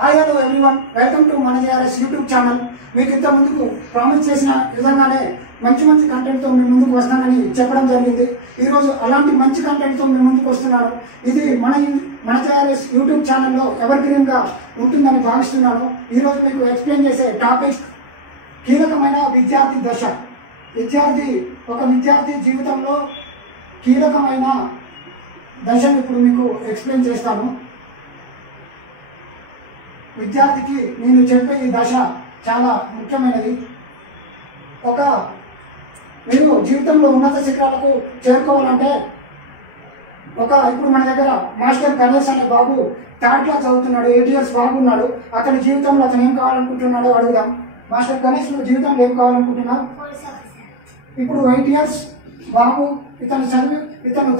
Hi hello everyone, welcome to మన JRS YouTube channel. మీకు ఇంత ముందుకు ప్రామిస్ చేసిన విధంగానే మంచి మంచి కంటెంట్తో మీ ముందుకు వస్తానని చెప్పడం జరిగింది. ఈరోజు అలాంటి మంచి కంటెంట్తో మీ ముందుకు వస్తున్నాను. ఇది మన జేఆర్ఎస్ యూట్యూబ్ ఛానల్లో ఎవర్ గ్రీన్గా ఉంటుందని భావిస్తున్నాను. ఈరోజు మీకు ఎక్స్ప్లెయిన్ చేసే టాపిక్ కీలకమైన విద్యార్థి దశ. ఒక విద్యార్థి జీవితంలో కీలకమైన దశను ఇప్పుడు మీకు ఎక్స్ప్లెయిన్ చేస్తాను. విద్యార్థికి నేను చెప్పే ఈ దశ చాలా ముఖ్యమైనది. మీరు జీవితంలో ఉన్నత శిఖరాలకు చేరుకోవాలంటే ఇప్పుడు మన దగ్గర మాస్టర్ గణేష్ అనే బాబు థర్డ్ క్లాస్ చదువుతున్నాడు. 8 years బాబు ఉన్నాడు. అతని జీవితంలో అతను ఏం కావాలనుకుంటున్నాడో అడుగుదాం. మాస్టర్ గణేష్ నువ్వు జీవితంలో ఏం కావాలనుకుంటున్నావు? ఇప్పుడు 8 years బాబు ఇతను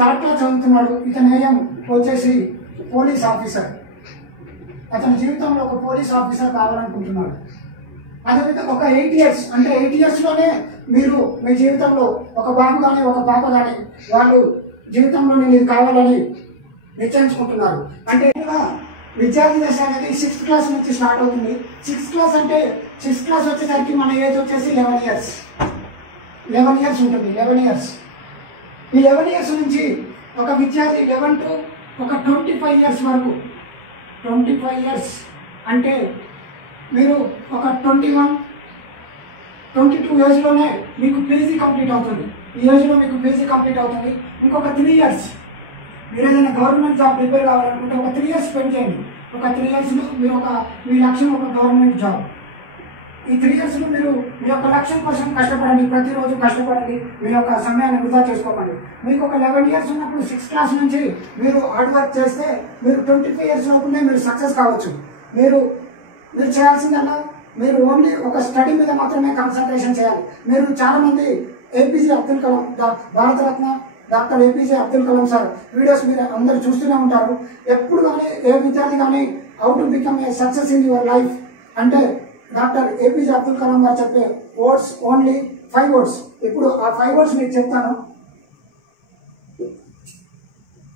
థర్డ్ క్లాస్ చదువుతున్నాడు. ఇతని ఏం వచ్చేసి పోలీస్ ఆఫీసర్. అతని జీవితంలో ఒక పోలీస్ ఆఫీసర్ కావాలనుకుంటున్నాడు. అదేవిధంగా ఒక 8 years అంటే 8 yearsలోనే మీరు మీ జీవితంలో ఒక బాబు కానీ ఒక పాప కానీ వాళ్ళు జీవితంలో నేను ఇది కావాలని నిశ్చయించుకుంటున్నారు. అంటే విద్యార్థి దశ అనేది 6th class నుంచి స్టార్ట్ అవుతుంది. 6th class అంటే 6th class వచ్చేసరికి మన ఏజ్ వచ్చేసి 11 years. 11 years ఉంటుంది. 11 years. ఈ 11 years నుంచి ఒక విద్యార్థి 11 to ఒక 25 years వరకు 25 years అంటే మీరు ఒక 21-22 ఏజ్లోనే మీకు పీజీ కంప్లీట్ అవుతుంది. ఈ ఏజ్లో మీకు పీజీ కంప్లీట్ అవుతుంది. ఇంకొక 3 years మీరు ఏదైనా గవర్నమెంట్ జాబ్ ప్రిపేర్ కావాలనుకుంటే ఒక 3 years స్పెండ్ చేయండి. ఒక 3 yearsలో మీరు మీ లక్ష్యం ఒక గవర్నమెంట్ జాబ్. ఈ 3 yearsలో మీరు మీ యొక్క లక్ష్యం కోసం కష్టపడండి. ప్రతిరోజు కష్టపడండి. మీ యొక్క సమయాన్ని వృధా చేసుకోకండి. మీకు ఒక 11 years ఉన్నప్పుడు 6th class నుంచి మీరు హార్డ్ వర్క్ చేస్తే మీరు 25 years లోపునే మీరు సక్సెస్ కావచ్చు. మీరు చేయాల్సిందల్లా మీరు ఓన్లీ ఒక స్టడీ మీద మాత్రమే కాన్సన్ట్రేషన్ చేయాలి. మీరు చాలామంది APJ Abdul Kalam, Bharat Ratna doctor APJ Abdul Kalam sir videos మీరు అందరు చూస్తూనే ఉంటారు. ఎప్పుడు కానీ ఏ విద్యార్థి కానీ how to become a success in your life అంటే డాక్టర్ ఏపీజే అబ్దుల్ కలాం గారు చెప్పే వర్డ్స్ ఓన్లీ 5 words. ఇప్పుడు ఆ 5 words మీకు చెప్తాను.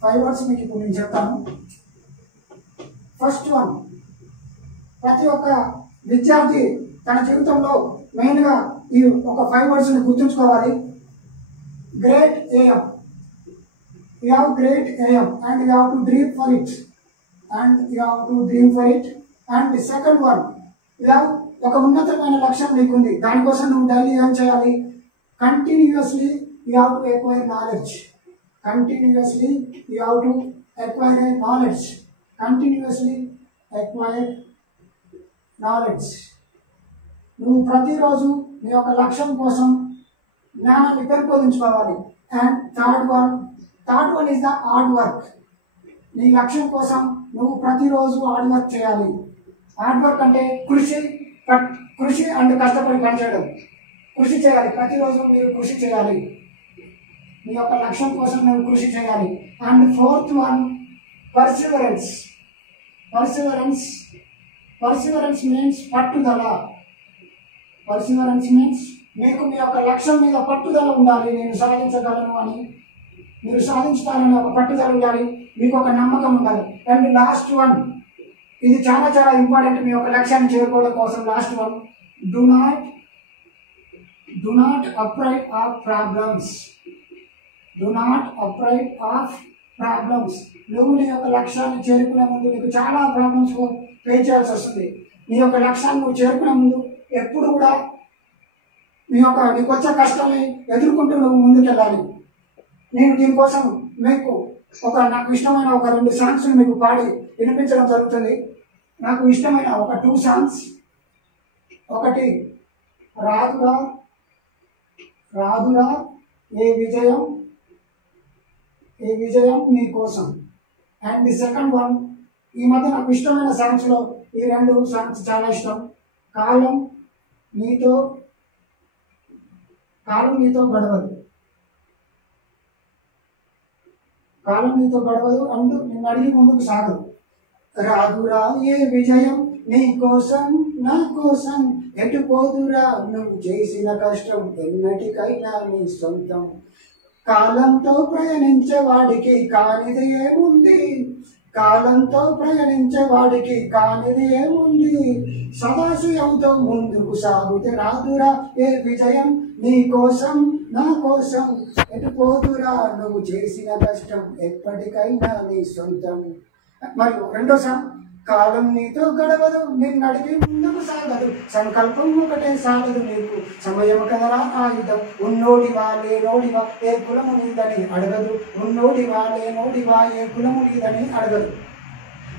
5 words మీకు ఇప్పుడు నేను చెప్తాను. ఫస్ట్ వన్, ప్రతి ఒక్క విద్యార్థి తన జీవితంలో మెయిన్గా ఈ ఒక 5 wordsని గుర్తుంచుకోవాలి. Great aim. You have great aim and you have to dream for it. And second one, you have ఒక ఉన్నతమైన లక్ష్యం నీకుంది. దానికోసం నువ్వు డైలీ ఏం చేయాలి? Continuously you have to acquire knowledge. నువ్వు ప్రతిరోజు నీ యొక్క లక్ష్యం కోసం జ్ఞానాన్ని పెంపొందించుకోవాలి. And third one is the hard work. నీ లక్ష్యం కోసం నువ్వు ప్రతిరోజు హార్డ్ వర్క్ చేయాలి. హార్డ్ వర్క్ అంటే కృషి అండ్ కష్టపడి పనిచేయడం. కృషి చేయాలి. ప్రతిరోజు మీరు కృషి చేయాలి. మీ యొక్క లక్ష్యం కోసం నువ్వు కృషి చేయాలి. And fourth one, Perseverance means పట్టుదల. మీకు మీ యొక్క లక్ష్యం మీద పట్టుదల ఉండాలి. నేను సాధించగలను అని మీరు సాధించుతానని ఒక పట్టుదల ఉండాలి. మీకు ఒక నమ్మకం ఉండాలి. అండ్ లాస్ట్ వన్, ఇది చాలా చాలా ఇంపార్టెంట్ మీ యొక్క లక్ష్యాన్ని చేరుకోవడం కోసం. Last one, do not afraid of problems. నువ్వు నీ యొక్క లక్ష్యాన్ని చేరుకునే ముందు నీకు చాలా ప్రాబ్లమ్స్ ఫేస్ చేయాల్సి వస్తుంది. నీ యొక్క లక్ష్యాన్ని నువ్వు చేరుకునే ముందు ఎప్పుడు కూడా నీకు వచ్చే కష్టాన్ని ఎదుర్కొంటూ నువ్వు ముందుకెళ్ళాలి. నేను దీనికోసం మీకు నాకు ఇష్టమైన ఒక 2 songs మీకు పాడి వినిపించడం జరుగుతుంది. నాకు ఇష్టమైన ఒక 2 songs. ఒకటి రాదురా ఏ విజయం నీ కోసం. అండ్ ది సెకండ్ వన్, ఈ మధ్య నాకు ఇష్టమైన సాంగ్స్లో ఈ 2 songs చాలా ఇష్టం. కాలం నీతో గడవదు అంటూ నిన్ను అడిగి ముందుకు సాగదు. రాదురా ఏ విజయం నీ కోసం నా కోసం, ఎటు పోదురా నువ్వు చేసిన కష్టం, ఎన్నటికైనా నీ సొంతం. కాలంతో ప్రయాణించే వాడికి కానిది ఏముంది, కాలంతో ప్రయాణించే వాడికి కానిది ఏముంది, సదాశయంతో ముందుకు సాగుతే రాదురా ఏ విజయం, నీ కోసం నా కోసం ఎటు పోదురా నువ్వు చేసిన కష్టం, ఎప్పటికైనా నీ సొంతం. మరియు రెండోసారి, కాలం నీతో గడవదు నిన్నడిగి ముందుకు సాగదు, సంకల్పం ఒకటే సాగదు నీకు, సమయం కదరా ఆయుధం, ఉన్నోడివా లేనోడివా ఏ కులము నీదని అడగదు, ఉన్నోడివా లేనోడివా ఏ కులము నీదని అడగదు.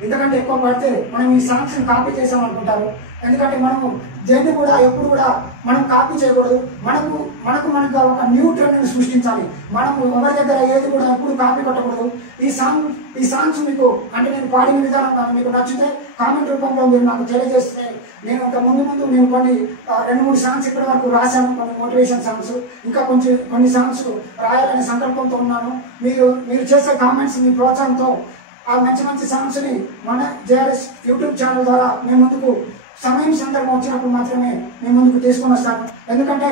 ఎందుకంటే ఎక్కువ పడితే మనం ఈ సాంగ్స్ కాపీ చేసాం అనుకుంటారు. ఎందుకంటే మనము దేన్ని కూడా ఎప్పుడు కూడా మనం కాపీ చేయకూడదు. మనకు ఒక న్యూ ట్రెండ్ని సృష్టించాలి. మనము ఎవరి దగ్గర ఏది కూడా ఎప్పుడు కాపీ కొట్టకూడదు. ఈ సాంగ్స్ మీకు అంటే నేను పాడిన విధానం కానీ మీకు నచ్చితే కామెంట్ రూపంలో మీరు నాకు తెలియజేస్తే నేను ఇంత ముందు నేను కొన్ని 2-3 సాంగ్స్ ఇప్పటి వరకు రాశాను, కొన్ని మోటివేషన్ సాంగ్స్, ఇంకా కొన్ని సాంగ్స్ రాయాలనే సంకల్పంతో ఉన్నాను. మీరు చేసే కామెంట్స్ మీ ప్రోత్సాహంతో ఆ మంచి సాంగ్స్ని మన జేఆర్ఎస్ యూట్యూబ్ ఛానల్ ద్వారా మేము ముందుకు సమయం సందర్భం వచ్చినప్పుడు మాత్రమే మేము ముందుకు తీసుకొని వస్తాను. ఎందుకంటే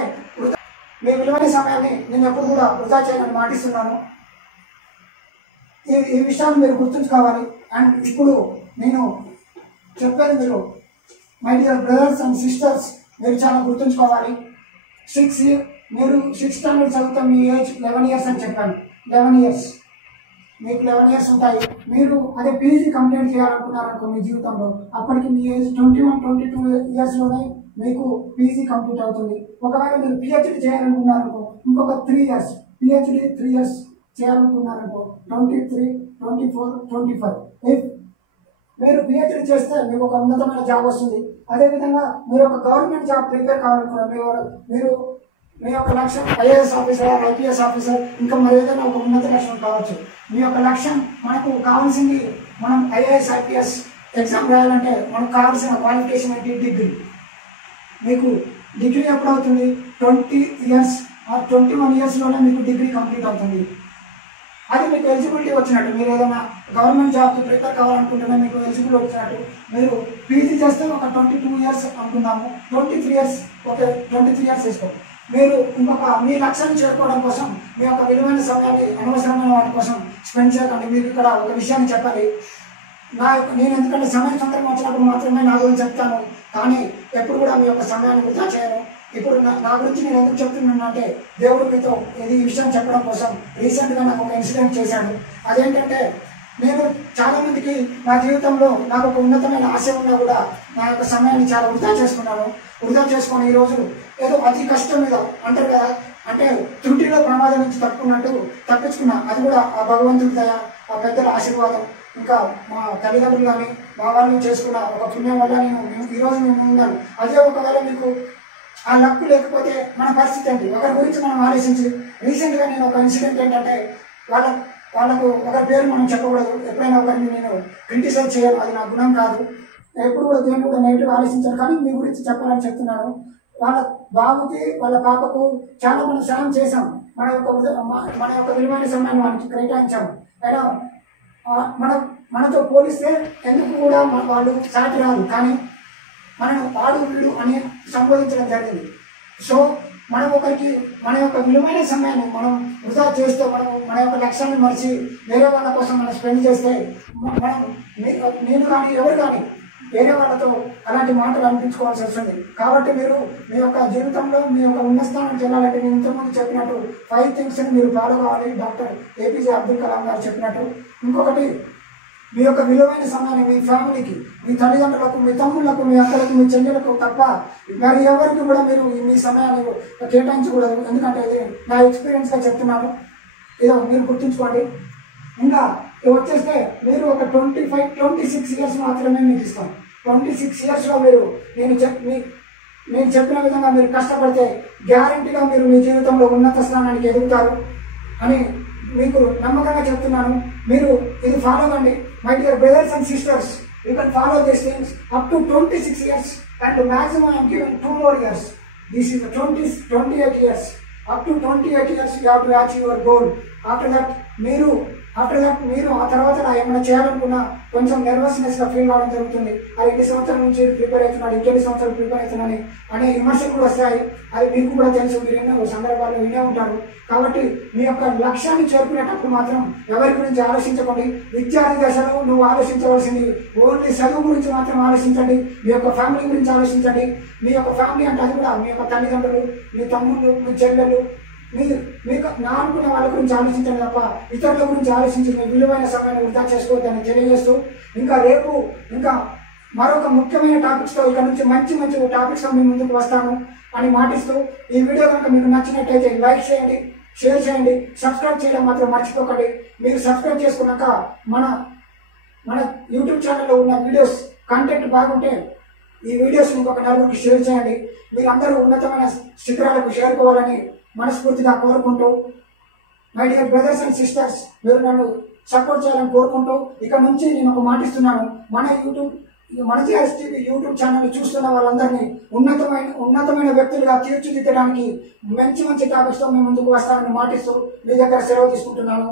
మీ విలువైన సమయాన్ని నేను ఎప్పుడు కూడా వృధా చేయాలని మాటిస్తున్నాను. ఈ విషయాన్ని మీరు గుర్తుంచుకోవాలి. అండ్ ఇప్పుడు నేను చెప్పేది మీరు my dear brothers and sisters మీరు చాలా గుర్తుంచుకోవాలి. మీరు 6th స్టాండర్డ్ చదువుతాం, మీ ఏజ్ 11 years అని చెప్పాను. 11 years మీకు 11 years ఉంటాయి. మీరు అదే పీజీ కంప్లీట్ చేయాలనుకున్నారనుకో మీ జీవితంలో, అప్పటికి మీ ఏజ్ 21-22 yearsలోనే మీకు పీజీ కంప్లీట్ అవుతుంది. ఒకవేళ మీరు పిహెచ్డి చేయాలనుకున్నారనుకో ఇంకొక 3 years, పిహెచ్డి 3 years చేయాలనుకున్నారనుకో 23, 24, 25. మీరు పిహెచ్డి చేస్తే మీకు ఒక ఉన్నతమైన జాబ్ వస్తుంది. అదేవిధంగా మీరు ఒక గవర్నమెంట్ జాబ్ ప్రిపేర్ కావాలనుకున్నారు, మీరు మీ యొక్క లక్ష్యం ఐఏఎస్ ఆఫీసర్, ఐపీఎస్ ఆఫీసర్, ఇంకా మరి ఏదైనా ఒక ఉన్నత లక్ష్యం కావచ్చు. మీ యొక్క లక్ష్యం మనకు కావాల్సింది, మనం ఐఏఎస్ ఐపీఎస్ ఎగ్జామ్ రాయాలంటే మనకు కావాల్సిన క్వాలిఫికేషన్ అంటే డిగ్రీ. మీకు డిగ్రీ ఎప్పుడు అవుతుంది? 20 years ఆర్ 21 yearsలోనే మీకు డిగ్రీ కంప్లీట్ అవుతుంది. అది మీకు ఎలిజిబిలిటీ వచ్చినట్టు. మీరు ఏదైనా గవర్నమెంట్ జాబ్కి ప్రిపేర్ కావాలనుకుంటేనే మీకు ఎలిజిబిలిటీ వచ్చినట్టు. మీరు పీజీ చేస్తే ఒక 22 years అనుకుందాము, 23 years, ఓకే 23 years వేసుకో. మీరు ఇంకొక మీ లక్ష్యాన్ని చేరుకోవడం కోసం మీ యొక్క విలువైన సమయాన్ని అనవసరమైన వాటి కోసం స్పెండ్ చేయకండి. మీకు ఇక్కడ ఒక విషయాన్ని చెప్పాలి. నేను ఎందుకంటే సమయం సందర్భం వచ్చినప్పుడు మాత్రమే నా గురించి చెప్తాను, కానీ ఎప్పుడు కూడా మీ యొక్క సమయాన్ని వృధా చేయను. ఇప్పుడు నా గురించి నేను ఎందుకు చెప్తున్నాను అంటే, దేవుడు మీతో ఈ విషయం చెప్పడం కోసం రీసెంట్గా నాకు ఒక ఇన్సిడెంట్ చేశాడు. అదేంటంటే, నేను చాలామందికి నా జీవితంలో నాకు ఒక ఉన్నతమైన ఆశ ఉన్నా కూడా నా యొక్క సమయాన్ని చాలా వృధా చేసుకొని ఈరోజు ఏదో అతి కష్టం మీద అంటారు కదా, అంటే త్రుటిలో ప్రమాదం నుంచి తప్పించుకున్నా. అది కూడా ఆ భగవంతుడి దయ, ఆ పెద్దల ఆశీర్వాదం, ఇంకా మా తల్లిదండ్రులు కానీ మా వాళ్ళు చేసుకున్న ఒక పుణ్యం వల్ల నేను ఈరోజు మేము ఉన్నాను. అదే ఒకవేళ మీకు ఆ లక్కు లేకపోతే మన పరిస్థితి ఏంటి? ఒకరి గురించి మనం ఆలోచించి రీసెంట్గా నేను ఒక ఇన్సిడెంట్ ఏంటంటే, వాళ్ళకు ఒకరి పేరు మనం చెప్పకూడదు. ఎప్పుడైనా ఒకరిని నేను క్రిటిసైజ్ చేయను, అది నా గుణం కాదు. ఎప్పుడు కూడా దేని కూడా నెగిటివ్ ఆలోచించాను, కానీ మీ గురించి చెప్పాలని చెప్తున్నాను. వాళ్ళ బాబుకి వాళ్ళ పాపకు చాలా మనం సాయం చేశాం. మన యొక్క విలువైన సమయాన్ని వాళ్ళకి కేటాయించాము. అయినా మనతో పోలిస్తే ఎందుకు కూడా వాళ్ళు సాటి రాదు, కానీ మనం వాడు వీడు అని సంబోధించడం జరిగింది. సో మనం ఒకరికి మన యొక్క విలువైన సమయాన్ని మనం వృధా చేస్తే, మన యొక్క లక్ష్యాన్ని మరిచి వేరే వాళ్ళ కోసం మనం స్పెండ్ చేస్తే, నేను కానీ ఎవరు కానీ వేరే వాళ్ళతో అలాంటి మాటలు అనిపించుకోవాల్సి వస్తుంది. కాబట్టి మీరు మీ యొక్క జీవితంలో మీ యొక్క ఉన్న స్థానానికి వెళ్ళాలంటే నేను ఇంతకుముందు చెప్పినట్టు 5 things మీరు ఫాలో కావాలి. డాక్టర్ ఏపీజే అబ్దుల్ కలాం గారు చెప్పినట్టు. ఇంకొకటి, మీ యొక్క విలువైన సమయాన్ని మీ ఫ్యామిలీకి, మీ తల్లిదండ్రులకు, మీ తమ్ముళ్లకు, మీ అక్కలకు, మీ చెల్లెలకు తప్ప మరి ఎవరికి కూడా మీరు మీ సమయాన్ని కేటాయించకూడదు. ఎందుకంటే ఇది నా ఎక్స్పీరియన్స్గా చెప్తున్నాను, ఏదో మీరు గుర్తుంచుకోండి. ఇంకా వచ్చేస్తే మీరు ఒక 26 years మాత్రమే మీకు ఇస్తాను. 26 yearsలో మీరు నేను చెప్పిన విధంగా మీరు కష్టపడితే గ్యారంటీగా మీరు మీ జీవితంలో ఉన్నత స్థానానికి ఎదుగుతారు అని మీకు నమ్మకంగా చెప్తున్నాను. మీరు ఇది ఫాలో కండి. My dear brothers and sisters, you can follow these things up to 26 years and maximum I am giving 2 more years. This is 28 years. Up to 28 years you have to achieve your goal. After that మీరు after that మీరు ఆ తర్వాత ఏమైనా చేయాలనుకున్నా కొంచెం నెర్వస్నెస్గా feel కావడం జరుగుతుంది. అది ఇన్ని సంవత్సరాల నుంచి ప్రిపేర్ అవుతున్నాడు, ఇంకెన్ని సంవత్సరాలు ప్రిపేర్ అవుతున్నాను అనే విమర్శలు కూడా వస్తాయి. అది మీకు కూడా తెలుసు, మీరు ఎన్నో సందర్భాల్లో వినే ఉంటారు. కాబట్టి మీ యొక్క లక్ష్యాన్ని చేరుకునేటప్పుడు మాత్రం ఎవరి గురించి ఆలోచించకండి. విద్యార్థి దశలో నువ్వు ఆలోచించవలసింది ఓన్లీ చదువు గురించి మాత్రం ఆలోచించండి. మీ యొక్క ఫ్యామిలీ గురించి ఆలోచించండి. మీ యొక్క ఫ్యామిలీ అంటే అది కూడా మీ యొక్క తల్లిదండ్రులు, మీ తమ్ముళ్ళు, మీ చెల్లెలు, మీకు అనుకునే వాళ్ళ గురించి ఆలోచించండి తప్ప ఇతరుల గురించి ఆలోచించి మీ విలువైన సమయాన్ని వృధా చేసుకోవద్దని తెలియజేస్తూ, ఇంకా రేపు ఇంకా మరొక ముఖ్యమైన టాపిక్స్తో ఇక నుంచి మంచి మంచి టాపిక్స్తో మీ ముందుకు వస్తాను అని మాటిస్తూ, ఈ వీడియో కనుక మీకు నచ్చినట్టయితే లైక్ చేయండి, షేర్ చేయండి, సబ్స్క్రైబ్ చేయడం మాత్రం మర్చిపోకండి. మీరు సబ్స్క్రైబ్ చేసుకున్నాక మన యూట్యూబ్ ఛానల్లో ఉన్న వీడియోస్ కంటెంట్ బాగుంటే ఈ వీడియోస్ ఇంకొక నలుగురికి షేర్ చేయండి. మీరందరూ ఉన్నతమైన శిఖరాలకు చేరుకోవాలని మనస్ఫూర్తిగా కోరుకుంటూ, my dear brothers and sisters, మీరు నన్ను సపోర్ట్ చేయాలని కోరుకుంటూ, ఇక నుంచి నేను ఒక మాటిస్తున్నాను, మన జిఆర్ఎస్ టీవీ యూట్యూబ్ ఛానల్ చూస్తున్న వాళ్ళందరినీ ఉన్నతమైన వ్యక్తులుగా తీర్చిదిద్దడానికి మంచి మంచి టాపిక్స్తో మేము ముందుకు వస్తానని మాటిస్తూ మీ దగ్గర సెలవు తీసుకుంటున్నాను.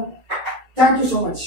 Thank you so much.